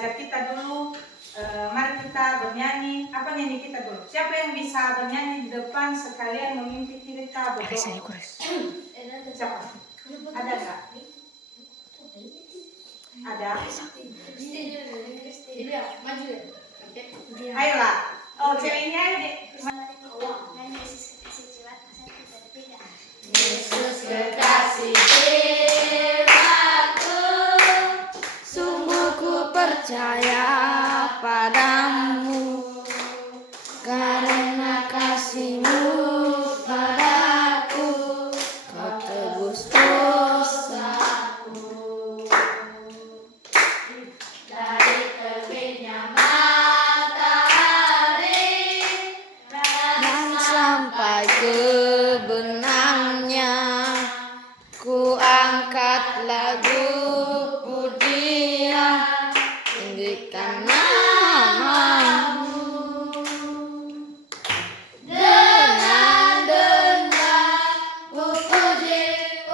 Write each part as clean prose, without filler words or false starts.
belajar kita dulu. Mari kita bernyanyi. Apa nyanyi kita dulu? Siapa yang bisa bernyanyi di depan sekalian memimpin kita berdoa? Siapa? Ada nggak? Ada? Ayolah. Oh, ceweknya deh. Yesus kekasih jiwaku, sungguh ku percaya padamu, karena kasih-Mu padaku, Kau tebus dosaku. Dari terbitnya matahari dan sampai kebenangnya, ku angkat lagu pujian, tinggikan nama-Mu. Dengan ku puji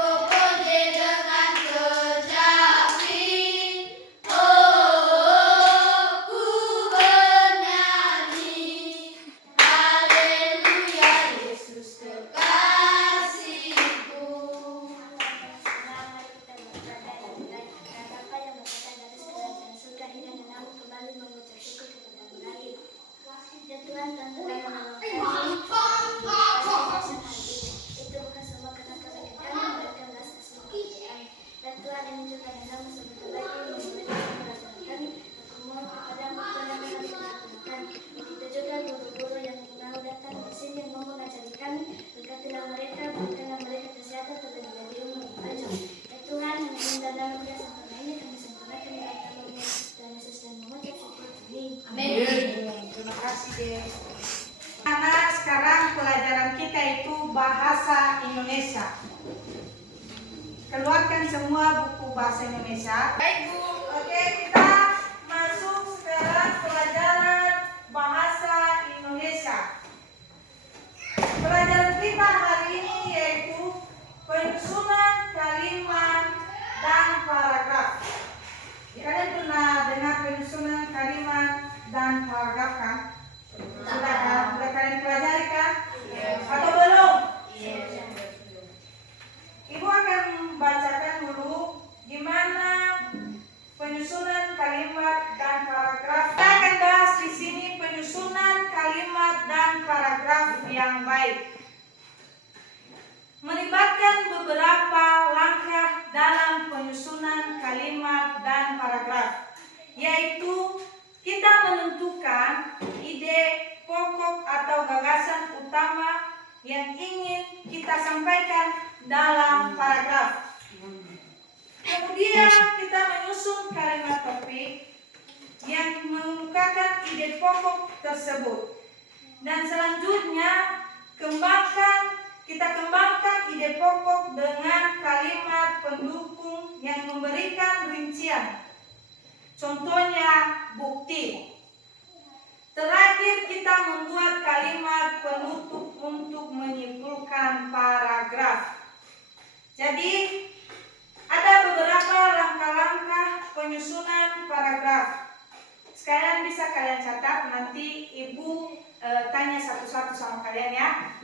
dengan kecapi. Oh, ku bernyanyi, haleluya, Yesus kekasihku. Ya Tuhan, tentulah itu bukan semua karena kebaikan kami, melainkan belas kasihan kami. Dan Tuhan yang menunjukkan nama sebentar lagi memulihkan perasaan kami, aku mohon kepadamu Tuhan yang mengajarkan. Begitu juga guru-guru yang mau datang di sini yang mau mengajari kami, berkatilah mereka, berikanlah mereka kesehatan terlebih dari umur yang panjang. Ya Tuhan, yang menunda dalam dia sempurna ini kami sempurnakan dalam nama Yesus dan Yesus dan mengucap syukur. Amin. Terima kasih deh. Karena sekarang pelajaran kita itu bahasa Indonesia. Keluarkan semua buku bahasa Indonesia. Baik Bu, oke, kita masuk sekarang pelajaran bahasa Indonesia. Pelajaran kita hari ini yaitu penyusunan kalimat dan paragraf. Kalian pernah dengar penyusunan kalimat dan paragraf kan? Sudah kalian pelajari kan? Atau belum? Ibu akan bacakan dulu gimana penyusunan kalimat dan paragraf. Kita akan bahas di sini penyusunan kalimat dan paragraf yang baik. Melibatkan beberapa langkah dalam penyusunan kalimat dan paragraf, yaitu kita menentukan ide pokok atau gagasan utama yang ingin kita sampaikan dalam paragraf. Kemudian kita menyusun kalimat topik yang mengemukakan ide pokok tersebut. Dan selanjutnya kita kembangkan ide pokok dengan kalimat pendukung yang memberikan rincian. Contohnya bukti. Terakhir kita membuat kalimat penutup untuk menyimpulkan paragraf. Jadi ada beberapa langkah-langkah penyusunan paragraf. Sekalian bisa kalian catat, nanti Ibu tanya satu-satu sama kalian ya.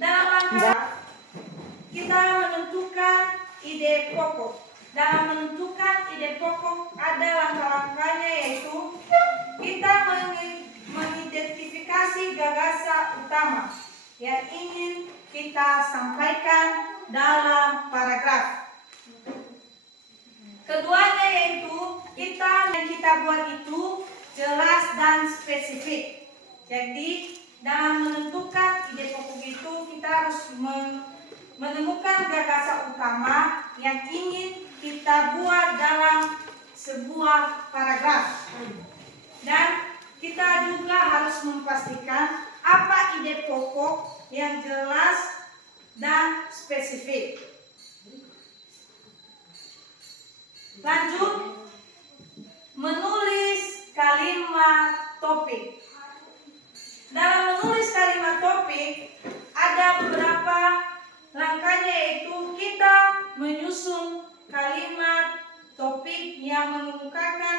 Dalam langkah kita menentukan ide pokok. Dalam menentukan ide pokok ada langkah-langkahnya, yaitu kita mengidentifikasi gagasan utama yang ingin kita sampaikan dalam paragraf. Keduanya yaitu yang kita buat itu jelas dan spesifik. Jadi dalam menentukan ide pokok itu kita harus menemukan gagasan utama yang ingin kita buat dalam sebuah paragraf. Dan kita juga harus memastikan apa ide pokok yang jelas dan spesifik. Lanjut, menulis kalimat topik. Dalam menulis kalimat topik ada beberapa langkahnya, yaitu kita menyusun kalimat topik yang mengemukakan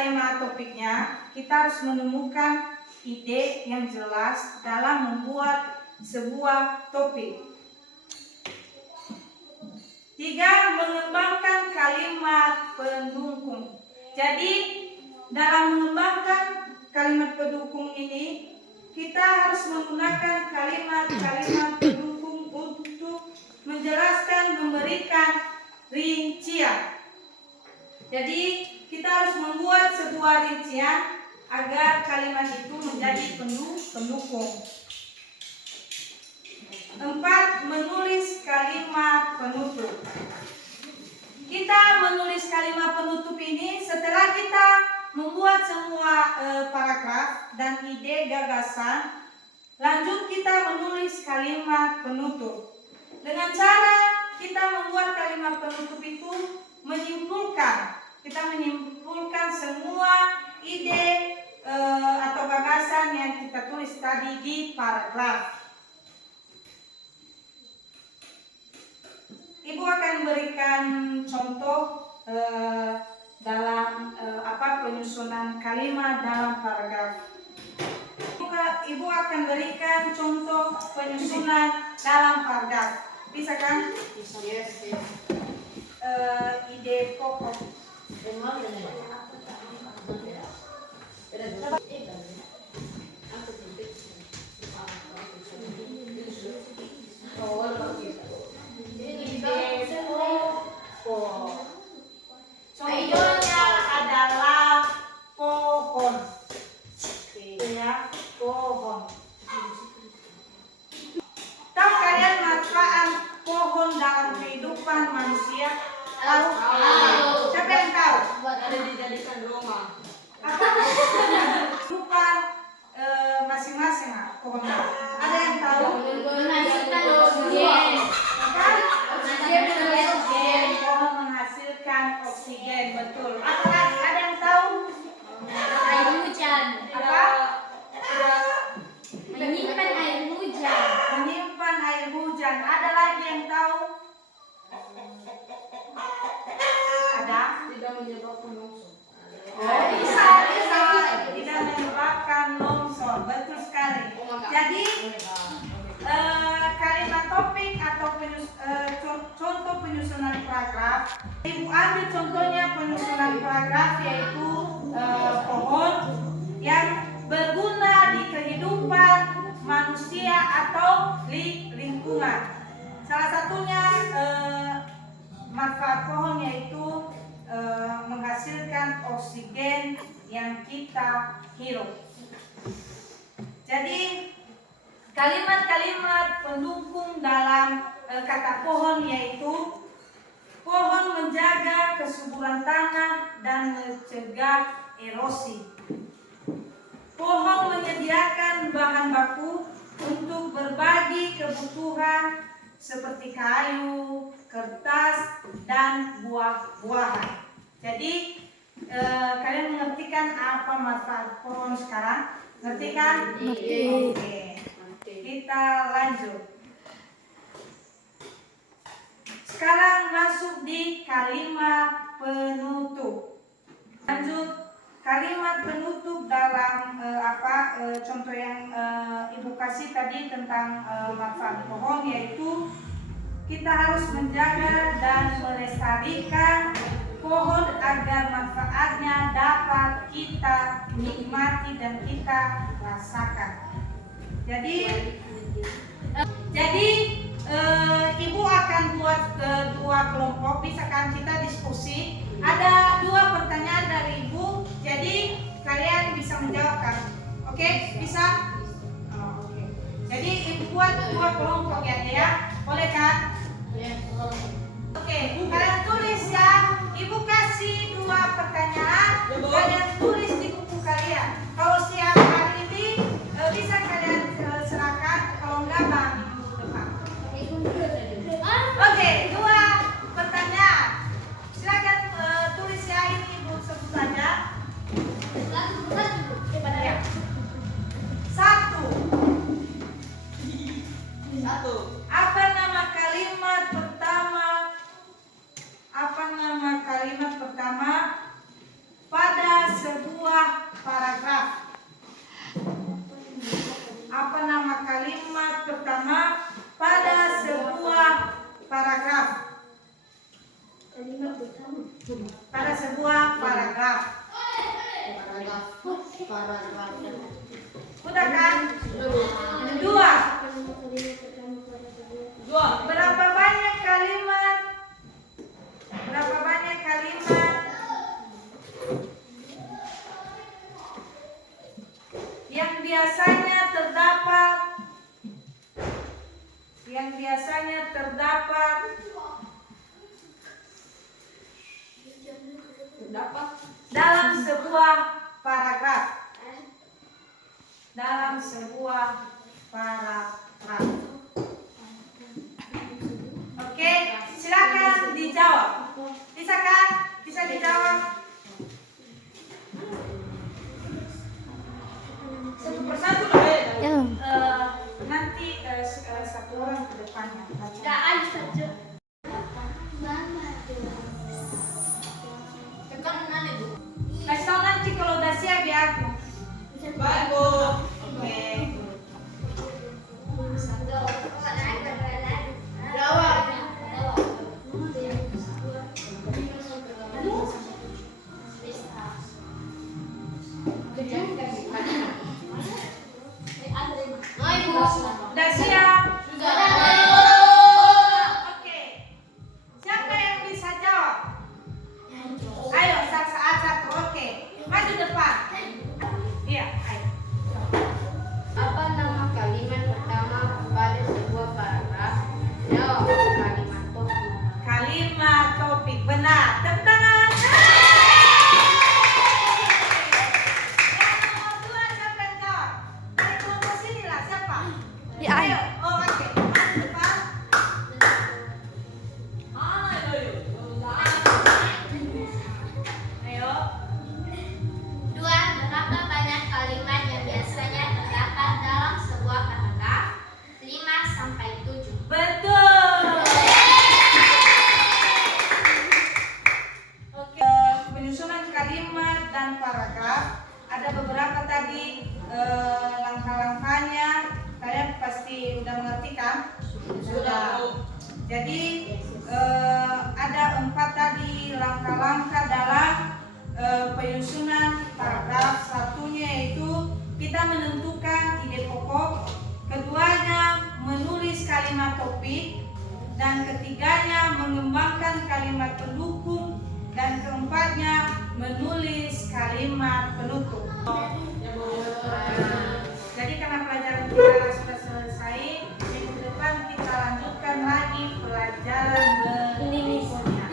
kalimat topiknya, kita harus menemukan ide yang jelas dalam membuat sebuah topik. 3. Mengembangkan kalimat pendukung. Jadi dalam mengembangkan kalimat pendukung ini, kita harus menggunakan kalimat-kalimat pendukung untuk menjelaskan, memberikan rincian. Jadi kita harus membuat sebuah rincian agar kalimat itu menjadi pendukung. 4. Menulis kalimat penutup. Kita menulis kalimat penutup ini setelah kita membuat semua paragraf dan ide gagasan, lanjut kita menulis kalimat penutup. Dengan cara kita membuat kalimat penutup itu kita menyimpulkan semua ide atau gagasan yang kita tulis tadi di paragraf. Ibu akan berikan contoh dalam penyusunan kalimat dalam paragraf. Ibu akan berikan contoh penyusunan dalam paragraf. Bisa kan? Bisa. Yes. Ide pokok. Contohnya adalah pohon. Ya, pohon. Tahu kalian manfaat pohon dalam kehidupan manusia? Tahu? Siapa yang tahu? Ada dijadikan rumah. Apa? Kehidupan masing-masing pohonnya. Ada yang tahu? Menghasilkan oksigen. Pohon menghasilkan oksigen, betul. Apa lagi? Ada yang tahu? Air hujan. Apa? Menyimpan air hujan. Menyimpan air hujan. Ada lagi yang tahu? Ada? Tidak menyebabkan longsor. Oh, bisa. Tidak menyebabkan longsor. Betul sekali. Jadi kalimat topik atau contoh penyusunan paragraf, Ibu ambil contohnya penyusunan paragraf yaitu pohon yang berguna di kehidupan manusia atau lingkungan. Salah satunya manfaat pohon yaitu menghasilkan oksigen yang kita hirup. Jadi kalimat-kalimat pendukung dalam kata pohon yaitu pohon menjaga kesuburan tanah dan mencegah erosi. Pohon menyediakan bahan baku untuk berbagi kebutuhan seperti kayu, kertas, dan buah-buahan. Jadi kalian mengerti kan apa manfaat pohon sekarang? Ngerti kan? Oke. Kita lanjut. Sekarang masuk di kalimat penutup. Lanjut kalimat penutup dalam contoh yang Ibu kasih tadi tentang manfaat pohon yaitu kita harus menjaga dan melestarikan pohon agar manfaatnya dapat kita nikmati dan kita rasakan. Jadi Ibu akan buat dua kelompok, bisa kan kita diskusi. Ada 2 pertanyaan dari Ibu, jadi kalian bisa menjawabkan. Oke, bisa? Oke. Jadi Ibu buat 2 kelompok ya, boleh kan? Oke, kalian tulis ya. Ibu kasih 2 pertanyaan, kalian tulis di buku kalian. Kalau siap hari ini bisa kalian serahkan, kalau enggak bang minggu depan. Oke, 2 pertanyaan. Silakan tulis ya, ini Ibu sebut saja. Ya. 1. Apa nama kalimat pertama pada paragraf. Udah kan? Dua. Berapa banyak kalimat? Berapa banyak kalimat yang biasanya terdapat dalam sebuah paragraf? Dalam sebuah paragraf. Oke, silakan dijawab. Bisa kan? Bisa dijawab. Satu persatu lah ya. Nanti satu orang ke depannya. Kasih tahu nanti kalau udah siap ya aku. Baik Bu. Oke. Udah siap? Oke. Siapa yang bisa jawab? Ayo, saat satu. Oke. Maju depan. Iya, ayo. Apa nama kalimat pertama pada sebuah paragraf? Jawab kalimat topik. Kalimat topik. Benar. Tepuk tangan. Yang nomor 2 siapa yang jawab? Dari kelompok sini lah. Siapa? Ayo. Oh, oke. Maju depan. Ayo. Berapa banyak kalimat yang biasanya terdapat dalam sebuah paragraf? 5 sampai 7. Betul. Oke, penyusunan kalimat dan paragraf ada beberapa tadi langkah-langkahnya. Kalian pasti udah mengerti kan? Sudah. Jadi ada 4 tadi langkah-langkah dalam penyusunan paragraf. Satunya yaitu kita menentukan ide pokok, keduanya menulis kalimat topik, dan ketiganya mengembangkan kalimat pendukung, dan keempatnya menulis kalimat penutup. Jadi karena pelajaran kita sudah selesai, minggu depan kita lanjutkan lagi pelajaran berikutnya.